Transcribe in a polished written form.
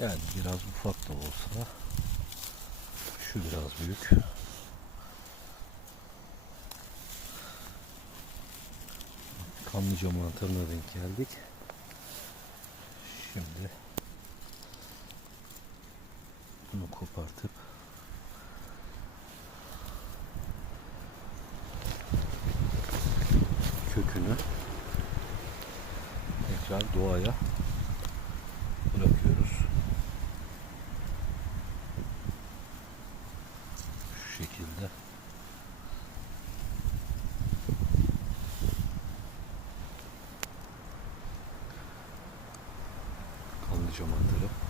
Yani biraz ufak da olsa şu biraz büyük. Kanlıca mantarına denk geldik. Şimdi bunu kopartıp kökünü tekrar doğaya bırakıyoruz. Şu şekilde. Kanlıca mantarı.